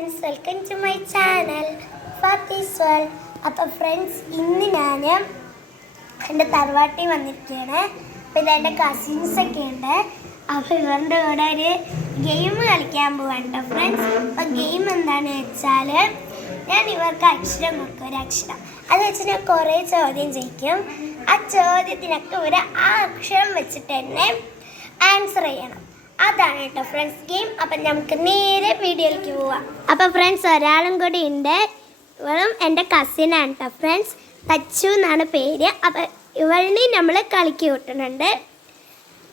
friends, welcome to my channel Fathi's World. അപ്പോൾ friends ഇന്ന് ഞാൻ എൻ്റെ തറവാട്ടിൽ വന്നിരിക്കുകയാണ്. അപ്പോൾ ഇതെൻ്റെ കസിൻസൊക്കെ ഉണ്ട്. അപ്പോൾ ഇവരുടെ കൂടെ ഒരു ഗെയിം കളിക്കാൻ പോവാണ് ഫ്രണ്ട്സ്. അപ്പോൾ ഗെയിം എന്താണെന്ന് വെച്ചാൽ ഞാൻ ഇവർക്ക് അക്ഷരം കൊടുക്കും, ഒരു അക്ഷരം. അത് വെച്ച് ഞാൻ കുറേ ചോദ്യം ചോദിക്കും. ആ ചോദ്യത്തിനൊക്കെ ഇവർ ആ അക്ഷരം വെച്ചിട്ട് തന്നെ ആൻസർ ചെയ്യണം. അതാണ് കേട്ടോ ഫ്രണ്ട്സ് ഗെയിം. അപ്പം നമുക്ക് നേരെ വീഡിയോയിലേക്ക് പോവാം. അപ്പോൾ ഫ്രണ്ട്സ് ഒരാളും കൂടി ഉണ്ട്. ഇവളും എൻ്റെ കസിനാണ് കേട്ടോ ഫ്രണ്ട്സ്. തച്ചു എന്നാണ് പേര്. അപ്പം ഇവളിനെ നമ്മൾ കളിക്ക് കൂട്ടുന്നുണ്ട്.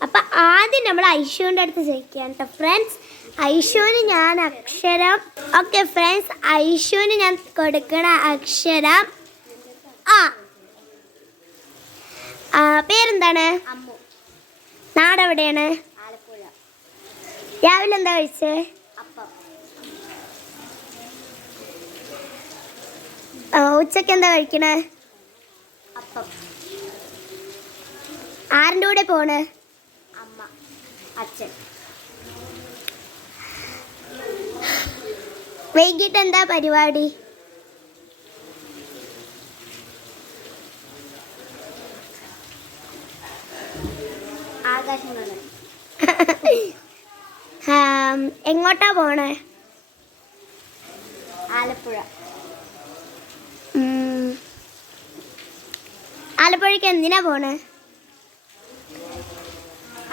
അപ്പം ആദ്യം നമ്മൾ ഐഷുവിൻ്റെ അടുത്ത് ചോദിക്കുകയാണ് കേട്ടോ ഫ്രണ്ട്സ്. ഐഷുവിന് ഞാൻ അക്ഷരം ഓക്കെ ഫ്രണ്ട്സ്, ഐഷുവിന് ഞാൻ കൊടുക്കണ അക്ഷരം പേരെന്താണ്? നാടെവിടെയാണ്? രാവിലെ എന്താ കഴിച്ചേ? ഉച്ചക്ക് എന്താ കഴിക്കണേ? ആരുടെ കൂടെ പോണ്? അമ്മ, അച്ഛൻ. വൈകിട്ട് എന്താ പരിപാടി? ആകാശമാണ്. എങ്ങോട്ടാ പോണേ? ആലപ്പുഴ. ആലപ്പുഴക്ക് എന്തിനാ പോണേ?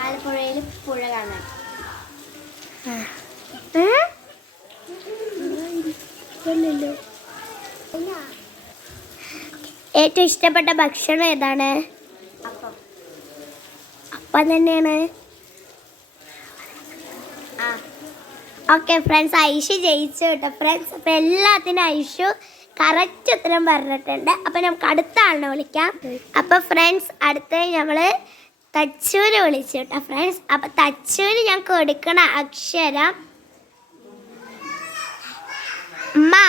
ആലപ്പുഴയിൽ പുഴ കാണാൻ. ഏറ്റവും ഇഷ്ടപ്പെട്ട ഭക്ഷണം ഏതാണ്? അപ്പം തന്നെയാണ്. ഓക്കെ ഫ്രണ്ട്സ്, ഐഷു ജയിച്ചു കേട്ടോ ഫ്രണ്ട്സ്. അപ്പം എല്ലാത്തിനും ഐഷു കറക്റ്റ് ഉത്തരം പറഞ്ഞിട്ടുണ്ട്. അപ്പം നമുക്ക് അടുത്ത ആളിനെ വിളിക്കാം. അപ്പം ഫ്രണ്ട്സ് അടുത്ത് നമ്മൾ തച്ചുവിനെ വിളിച്ചു കേട്ടോ ഫ്രണ്ട്സ്. അപ്പം തച്ചുവിന് ഞാൻ കൊടുക്കണ അക്ഷരം മാ.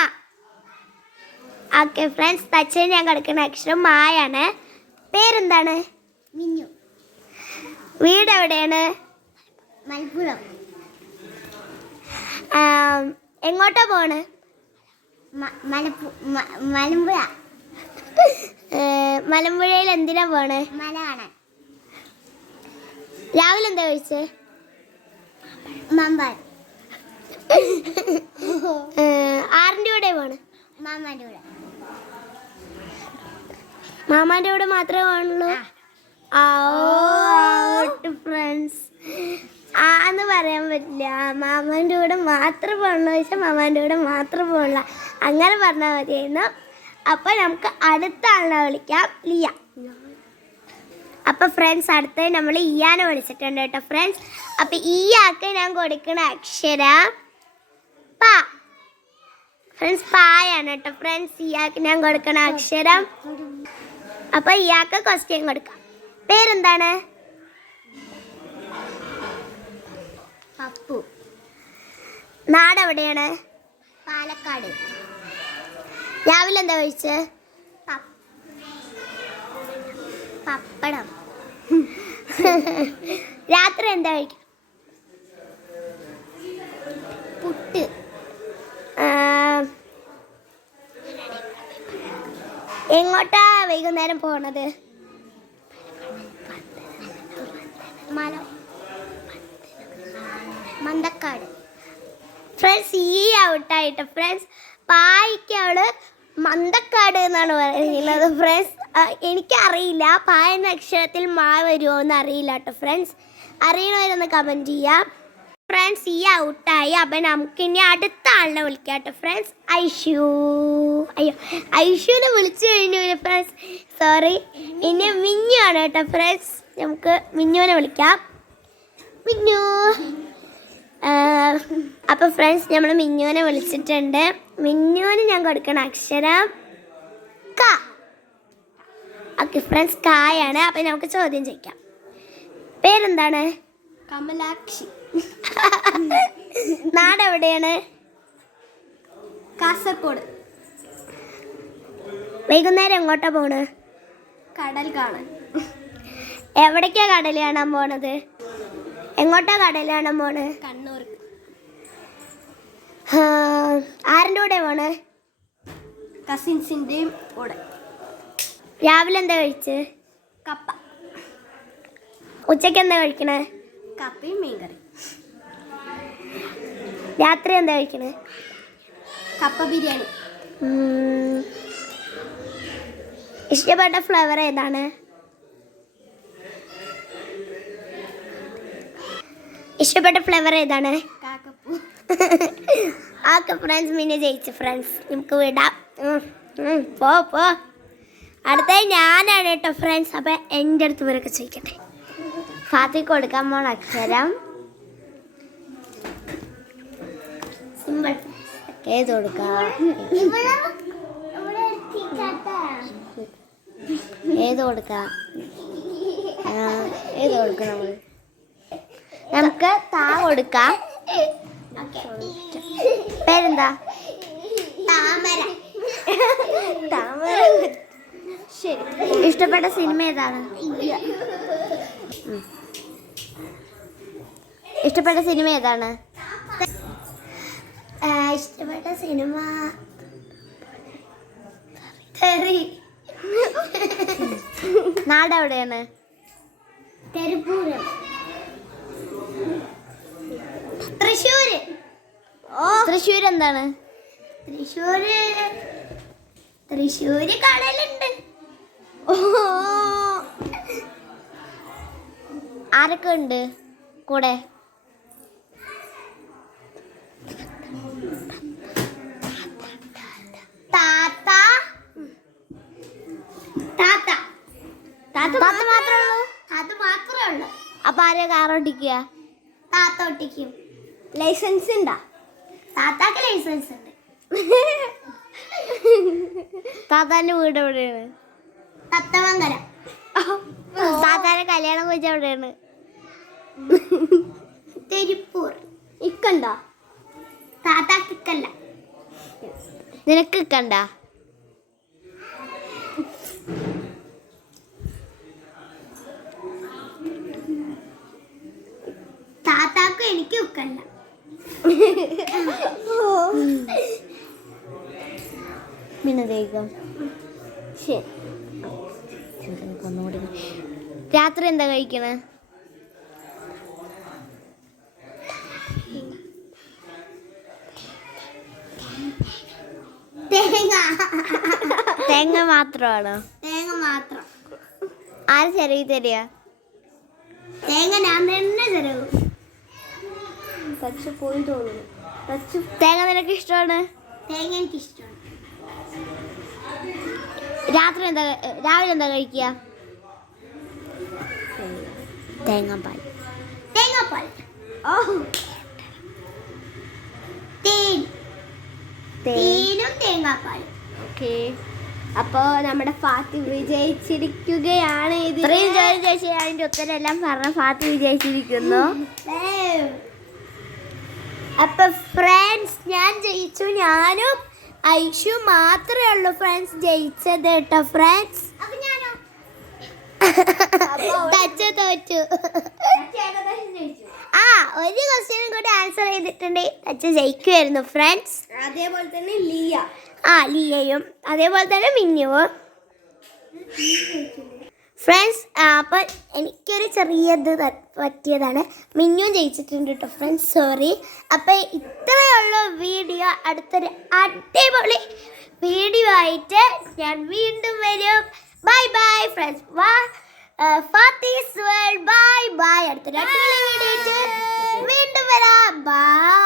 ഓക്കെ ഫ്രണ്ട്സ്, തച്ചുവിന് ഞാൻ കൊടുക്കുന്ന അക്ഷരം മായാണ്. പേരെന്താണ്? മിന്നു. വീട് എവിടെയാണ്? മലപ്പുറം. എങ്ങോട്ടാ പോണ്? മലമ്പുഴ. മലമ്പുഴയിൽ എന്തിനാ പോണ്? മല കാണാൻ. രാവിലെ എന്താ കഴിച്ചേ? മമ്പാൻ. ആറിൻ്റെ കൂടെ പോണ്? മാമാൻ്റെ കൂടെ. മാമാൻ്റെ കൂടെ മാത്രമേ പോണുള്ളൂ? ഫ്രണ്ട്സ് എന്ന് പറയാൻ പറ്റില്ല. മാമാൻ്റെ കൂടെ മാത്രം പോകണമെന്ന് ചോദിച്ചാൽ മാമാൻ്റെ കൂടെ മാത്രം പോകണില്ല, അങ്ങനെ പറഞ്ഞാൽ മതിയായിരുന്നു. അപ്പോൾ നമുക്ക് അടുത്ത ആളിനെ വിളിക്കാം, ലിയ. അപ്പോൾ ഫ്രണ്ട്സ് അടുത്ത് നമ്മൾ ഇയാനെ വിളിച്ചിട്ടുണ്ട് കേട്ടോ ഫ്രണ്ട്സ്. അപ്പോൾ ഇയാൾക്ക് ഞാൻ കൊടുക്കുന്ന അക്ഷരം പ. ഫ്രണ്ട്സ് പായാണ് കേട്ടോ ഫ്രണ്ട്സ് ഇയാൾക്ക് ഞാൻ കൊടുക്കുന്ന അക്ഷരം. അപ്പോൾ ഇയാൾക്ക് ക്വസ്റ്റ്യൻ കൊടുക്കാം. പേരെന്താണ്? പപ്പു. നാടെവിടെയാണ്? പാലക്കാട്. രാവിലെ എന്താ കഴിച്ചത്? പപ്പടം. രാത്രി എന്താ കഴിക്കുക? പുട്ട്. എങ്ങോട്ടാ വൈകുന്നേരം പോണത്? മന്തക്കാട്. ഫ്രണ്ട്സ് ഈ ഔട്ടായിട്ട് ഫ്രണ്ട്സ് പായ്ക്ക് അവള് മന്തക്കാട് എന്നാണ് പറയുന്നത് ഫ്രണ്ട്സ്. എനിക്കറിയില്ല പായ എന്ന അക്ഷരത്തിൽ മാ വരുമോ എന്ന് അറിയില്ല കേട്ടോ ഫ്രണ്ട്സ്. അറിയണവരൊന്ന് കമൻറ്റ് ചെയ്യാം. ഫ്രണ്ട്സ് ഈ ഔട്ടായി. അപ്പം നമുക്കിനി അടുത്ത ആളിനെ വിളിക്കാം കേട്ടോ ഫ്രണ്ട്സ്. ഐഷുവിനെ വിളിച്ചു കഴിഞ്ഞു ഫ്രണ്ട്സ്, സോറി. ഇനി മിന്നു ആണ് കേട്ടോ ഫ്രണ്ട്സ്. നമുക്ക് മിന്നുവിനെ വിളിക്കാം. മിന്നു. അപ്പോൾ ഫ്രണ്ട്സ് നമ്മൾ മിന്നുവിനെ വിളിച്ചിട്ടുണ്ട്. മിന്നുവിന് ഞാൻ കൊടുക്കണ അക്ഷരം ക. ഓക്കെ ഫ്രണ്ട്സ് കായാണ്. അപ്പം നമുക്ക് ചോദ്യം ചോദിക്കാം. പേരെന്താണ്? കമലാക്ഷി. നാടെവിടെയാണ്? കാസർഗോഡ്. വൈകുന്നേരം എങ്ങോട്ടാ പോണ്? കടൽ കാണാൻ. എവിടേക്കാ കടൽ കാണാൻ പോണത്? എങ്ങോട്ടാ കടൽ കാണാൻ പോണ്? കണ്ണൂർ. എവിടെ പോണ്? കസിൻസിൻ്റെയും കൂടെ. രാവിലെ എന്താ കഴിച്ച്? കപ്പ. ഉച്ചയ്ക്ക് എന്താ കഴിക്കണേ? കപ്പയും മീൻകറി. രാത്രി എന്താ കഴിക്കണേ? കപ്പ ബിരിയാണി. ഇഷ്ടപ്പെട്ട ഫ്ലേവർ ഏതാണ്? ഇഷ്ടപ്പെട്ട ഫ്ലേവർ ഏതാണ്? കാക്കപ്പൂ. ആക്കെ ഫ്രണ്ട്സ് പിന്നെ ജയിച്ചു ഫ്രണ്ട്സ്. നമുക്ക് വിടാം. പോ പോ. അടുത്ത ഞാനാണ് കേട്ടോ ഫ്രണ്ട്സ്. അപ്പം എൻ്റെ അടുത്ത് ഇവരൊക്കെ ചോദിക്കട്ടെ. ഫാത്തിക്ക് കൊടുക്കാൻ പോണ അക്ഷരം സിമ്പിൾ. ഏത് കൊടുക്കാം? ഏത് കൊടുക്കാം? ഏത് കൊടുക്കാം? നമുക്ക് താ കൊടുക്കാം. പേരെന്താ? താമര. താമര. ശരി. ഇഷ്ടപ്പെട്ട സിനിമ ഏതാണ്? ഇഷ്ടപ്പെട്ട സിനിമ ഏതാണ്? ഇഷ്ടപ്പെട്ട സിനിമ നാട് എവിടെയാണ്? തൃശ്ശൂര്. തൃശ്ശൂർ എന്താണ്? തൃശ്ശൂര് കടലുണ്ട്. ആരൊക്കെ ഉണ്ട് കൂടെ? താത്ത. താത്ത മാത്രമേ ഉള്ളൂ? അത് മാത്രമേ ഉള്ളൂ. അപ്പൊ ആരെയാ കാർ ഓട്ടിക്കുക? താത്ത ഓട്ടിക്കും. ലൈസൻസ് ഉണ്ടോ? താത്താക്ക് ലൈസൻസ് ഉണ്ട്. താത്താന്റെ വീട് എവിടെയാണ്? തത്തമംഗലം. താത്താന്റെ കല്യാണം കഴിച്ച എവിടെയാണ്? തിരുപ്പൂർ. ഇക്കണ്ടോ? താത്താക്ക് ഇക്കല്ല. നിനക്ക് ഇക്കണ്ട? താത്താക്കും എനിക്ക് ഇക്കല്ല. മിനദേകം. ശരി. രാത്രി എന്താ കഴിക്കണേ? തേങ്ങ മാത്രമാണോ? തേങ്ങ മാത്രം. ആര് ചെലവ് തരിക? തേങ്ങ ഞാൻ തന്നെ ചെലവ്. പോയി തോന്നുന്നു. തേങ്ങ നിനക്ക് ഇഷ്ടമാണ്? തേങ്ങ എനിക്ക് ഇഷ്ടമാണ്. രാവിലെ എന്താ കഴിക്കുക? തേങ്ങാപ്പാൽ. തേനും തേങ്ങാപ്പാലും. ഓക്കെ. അപ്പോൾ നമ്മുടെ ഫാത്തി വിജയിച്ചിരിക്കുകയാണ്. ഇത്രയും ജോലി ചേച്ചി അതിൻ്റെ ഉത്തരമെല്ലാം പറഞ്ഞ ഫാത്തി വിജയിച്ചിരിക്കുന്നു. അപ്പൊ ഫ്രണ്ട്സ് ഞാൻ ജയിച്ചു. ഞാനും ഐഷു മാത്രമേ ഉള്ളൂ ഫ്രണ്ട്സ് ജയിച്ചത് കേട്ടോ ഫ്രണ്ട്സ്. തോറ്റു. ഒരു ക്വസ്റ്റ്യനും കൂടി ആൻസർ ചെയ്തിട്ടുണ്ടെങ്കിൽ ജയിക്കുമായിരുന്നു ഫ്രണ്ട്സ്. അതേപോലെ തന്നെ ലിയ. ലിയയും അതേപോലെ തന്നെ മിന്നുവും ഫ്രണ്ട്സ്. അപ്പം എനിക്കൊരു ചെറിയത് പറ്റിയതാണ്. മിന്നും ജയിച്ചിട്ടുണ്ട് കേട്ടോ ഫ്രണ്ട്സ്. സോറി. അപ്പം ഇത്രയുള്ള വീഡിയോ. അടുത്തൊരു അടിപൊളി വീഡിയോ ആയിട്ട് ഞാൻ വീണ്ടും വരും. Bye bye friends. Fathi's world. Bye bye. അടുത്തൊരു അടിപൊളി വീഡിയോ ആയിട്ട് വീണ്ടും വരാം. ബൈ.